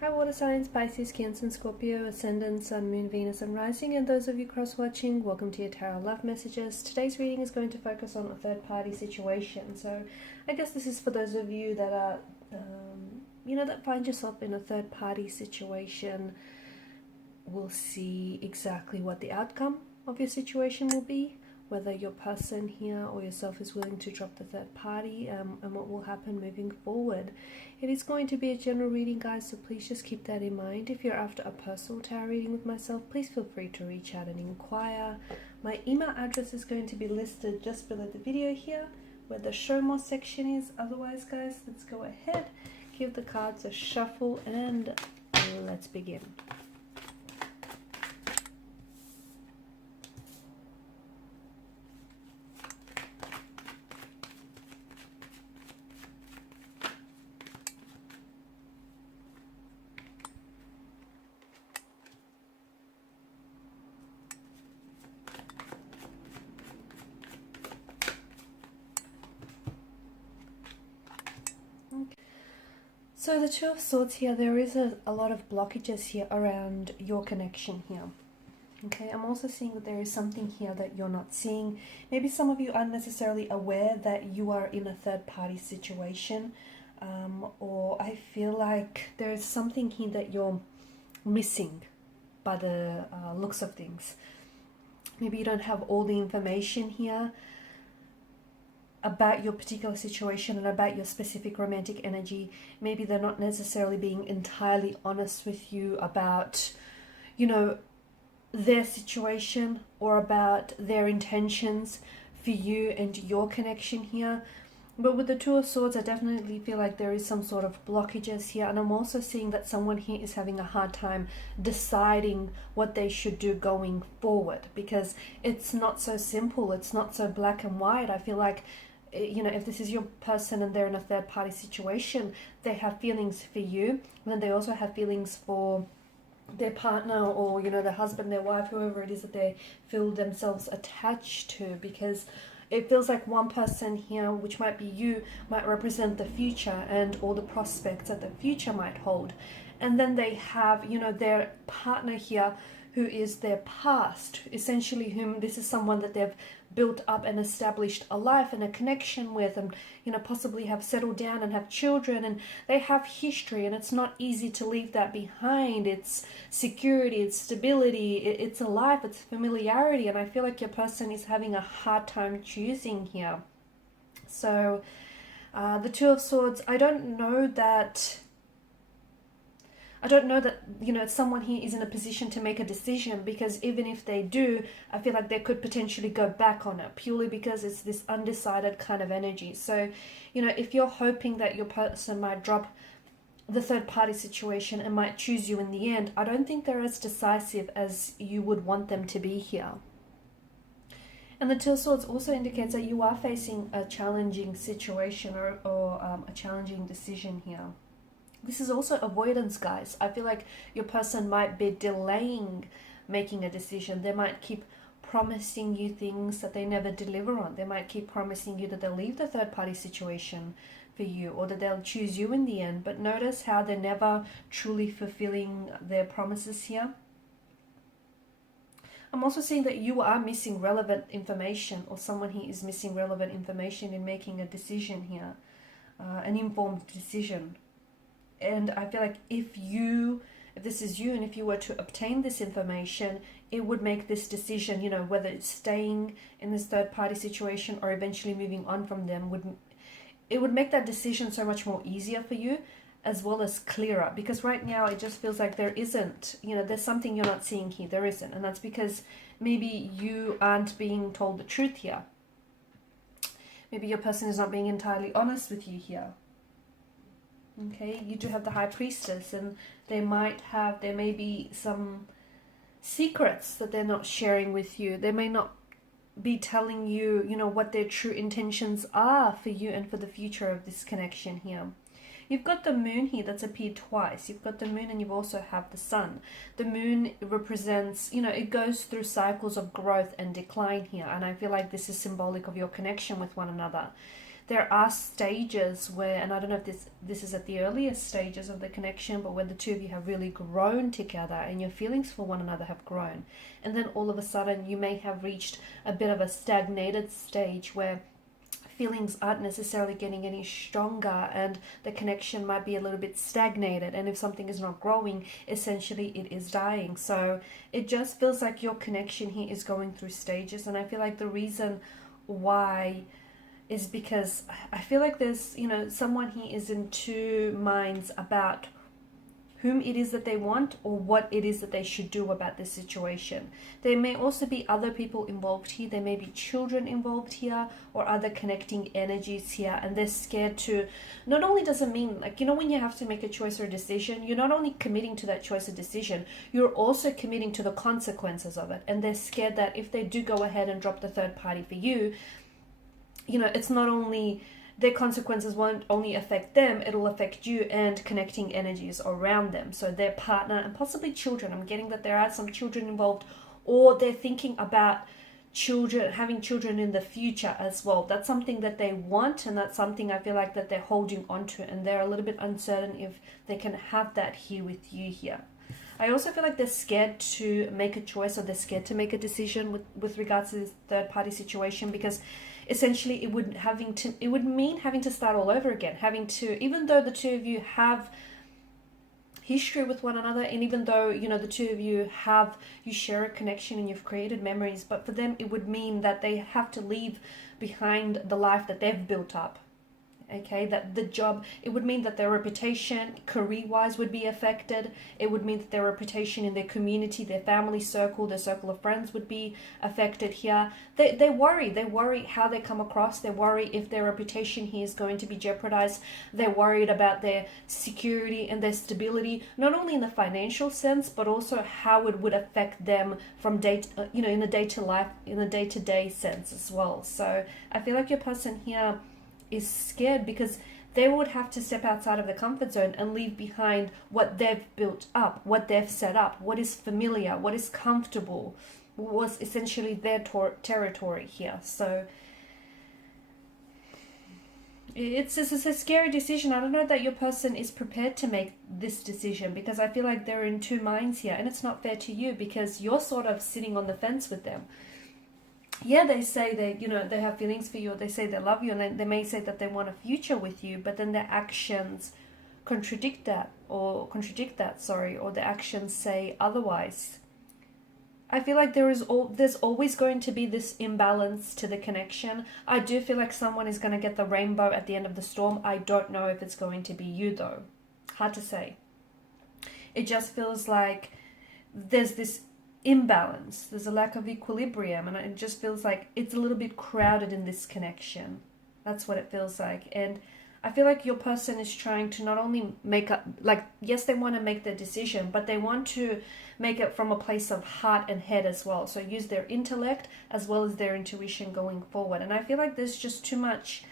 Hi water signs, Pisces, Cancer, and Scorpio, Ascendant, Sun, Moon, Venus, and Rising, and those of you cross-watching, welcome to your Tarot Love Messages. Today's reading is going to focus on a third-party situation. So I guess this is for those of you that are, that find yourself in a third-party situation. We'll see exactly what the outcome of your situation will be, whether your person here or yourself is willing to drop the third party, and what will happen moving forward. It is going to be a general reading, guys, so please just keep that in mind. If you're after a personal tarot reading with myself, please feel free to reach out and inquire. My email address is going to be listed just below the video here, where the show more section is. Otherwise, guys, let's go ahead, give the cards a shuffle, and let's begin. So the Two of Swords here, there is a lot of blockages here around your connection here. Okay, I'm also seeing that there is something here that you're not seeing. Maybe some of you aren't necessarily aware that you are in a third-party situation, or I feel like there is something here that you're missing by the looks of things. Maybe you don't have all the information here about your particular situation and about your specific romantic energy. Maybe they're not necessarily being entirely honest with you about, their situation or about their intentions for you and your connection here. But with the Two of Swords, I definitely feel like there is some sort of blockages here, and I'm also seeing that someone here is having a hard time deciding what they should do going forward, because it's not so simple, it's not so black and white. I feel like, if this is your person and they're in a third-party situation, they have feelings for you, and then they also have feelings for their partner, or their husband, their wife, whoever it is that they feel themselves attached to, because it feels like one person here, which might be you, might represent the future and all the prospects that the future might hold, and then they have their partner here who is their past, essentially, whom this is someone that they've built up and established a life and a connection with, and possibly have settled down and have children, and they have history, and it's not easy to leave that behind. It's security, it's stability, it's a life, it's familiarity, and I feel like your person is having a hard time choosing here. So the Two of Swords, I don't know that someone here is in a position to make a decision, because even if they do, I feel like they could potentially go back on it, purely because it's this undecided kind of energy. So, if you're hoping that your person might drop the third party situation and might choose you in the end, I don't think they're as decisive as you would want them to be here. And the Two of Swords also indicates that you are facing a challenging situation or a challenging decision here. This is also avoidance, guys. I feel like your person might be delaying making a decision. They might keep promising you things that they never deliver on. They might keep promising you that they'll leave the third-party situation for you, or that they'll choose you in the end. But notice how they're never truly fulfilling their promises here. I'm also seeing that you are missing relevant information, or someone here is missing relevant information in making a decision here, an informed decision. And I feel like if this is you, and if you were to obtain this information, it would make this decision, whether it's staying in this third-party situation or eventually moving on from them, it would make that decision so much more easier for you, as well as clearer. Because right now it just feels like there isn't, there's something you're not seeing here. There isn't, and that's because maybe you aren't being told the truth here. Maybe your person is not being entirely honest with you here. Okay, you do have the High Priestess, and there may be some secrets that they're not sharing with you. They may not be telling you, what their true intentions are for you and for the future of this connection here. You've got the Moon here that's appeared twice. You've got the Moon, and you also have the Sun. The Moon represents, it goes through cycles of growth and decline here, and I feel like this is symbolic of your connection with one another. there are stages where, and I don't know if this is at the earliest stages of the connection, but where the two of you have really grown together and your feelings for one another have grown. And then all of a sudden you may have reached a bit of a stagnated stage where feelings aren't necessarily getting any stronger and the connection might be a little bit stagnated, and if something is not growing, essentially it is dying. So it just feels like your connection here is going through stages, and I feel like the reason why is because I feel like there's, you know, someone here is in two minds about whom it is that they want or what it is that they should do about this situation. There may also be other people involved here. There may be children involved here or other connecting energies here, and they're scared to, not only does it mean, like, you know, when you have to make a choice or a decision, you're not only committing to that choice or decision, you're also committing to the consequences of it. And they're scared that if they do go ahead and drop the third party for you, you know, it's not only their consequences won't only affect them, it'll affect you and connecting energies around them. So their partner and possibly children. I'm getting that there are some children involved, or they're thinking about children, having children in the future as well. That's something that they want, and that's something I feel like that they're holding on to, and they're a little bit uncertain if they can have that here with you here. I also feel like they're scared to make a choice, or they're scared to make a decision with regards to this third party situation, because essentially it would mean having to start all over again, having to, even though the two of you have history with one another, and even though, you know, the two of you share a connection and you've created memories, but for them it would mean that they have to leave behind the life that they've built up. Okay, that the job, it would mean that their reputation career-wise would be affected. It would mean that their reputation in their community, their family circle, their circle of friends would be affected here. They worry how they come across. They worry if their reputation here is going to be jeopardized. They're worried about their security and their stability, not only in the financial sense, but also how it would affect them from in the day-to-day sense as well. So I feel like your person here is scared because they would have to step outside of the comfort zone and leave behind what they've built up, what they've set up, what is familiar, what is comfortable, was essentially their territory here. So it's a scary decision. I don't know that your person is prepared to make this decision, because I feel like they're in two minds here, and it's not fair to you because you're sort of sitting on the fence with them. Yeah, they say they have feelings for you, or they say they love you, and they may say that they want a future with you, but then their actions contradict that, or their actions say otherwise. I feel like there's always going to be this imbalance to the connection. I do feel like someone is going to get the rainbow at the end of the storm. I don't know if it's going to be you though. Hard to say. It just feels like there's this imbalance, there's a lack of equilibrium, and it just feels like it's a little bit crowded in this connection. That's what it feels like. And I feel like your person is trying to not only make up, like, yes, they want to make their decision, but they want to make it from a place of heart and head as well. So use their intellect as well as their intuition going forward. And I feel like there's just too much,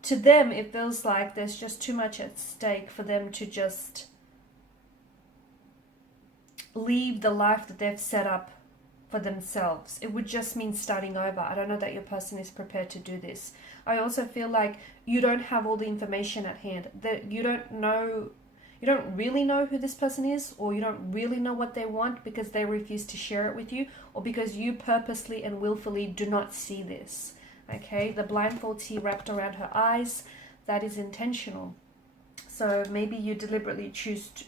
to them it feels like there's just too much at stake for them to just leave the life that they've set up for themselves. It would just mean starting over. I don't know that your person is prepared to do this. I also feel like you don't have all the information at hand, that you don't really know who this person is, or you don't really know what they want because they refuse to share it with you, or because you purposely and willfully do not see this. Okay, the blindfolds here wrapped around her eyes, that is intentional. So maybe you deliberately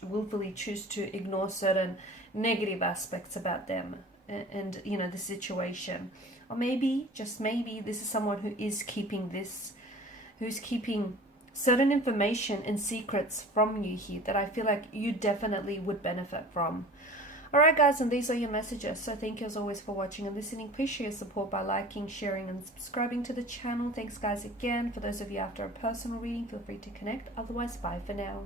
willfully choose to ignore certain negative aspects about them and the situation. Or maybe, just maybe, this is someone who is keeping who's keeping certain information and secrets from you here that I feel like you definitely would benefit from. Alright guys, and these are your messages. So thank you as always for watching and listening. Please show your support by liking, sharing and subscribing to the channel. Thanks guys again. For those of you after a personal reading, feel free to connect. Otherwise, bye for now.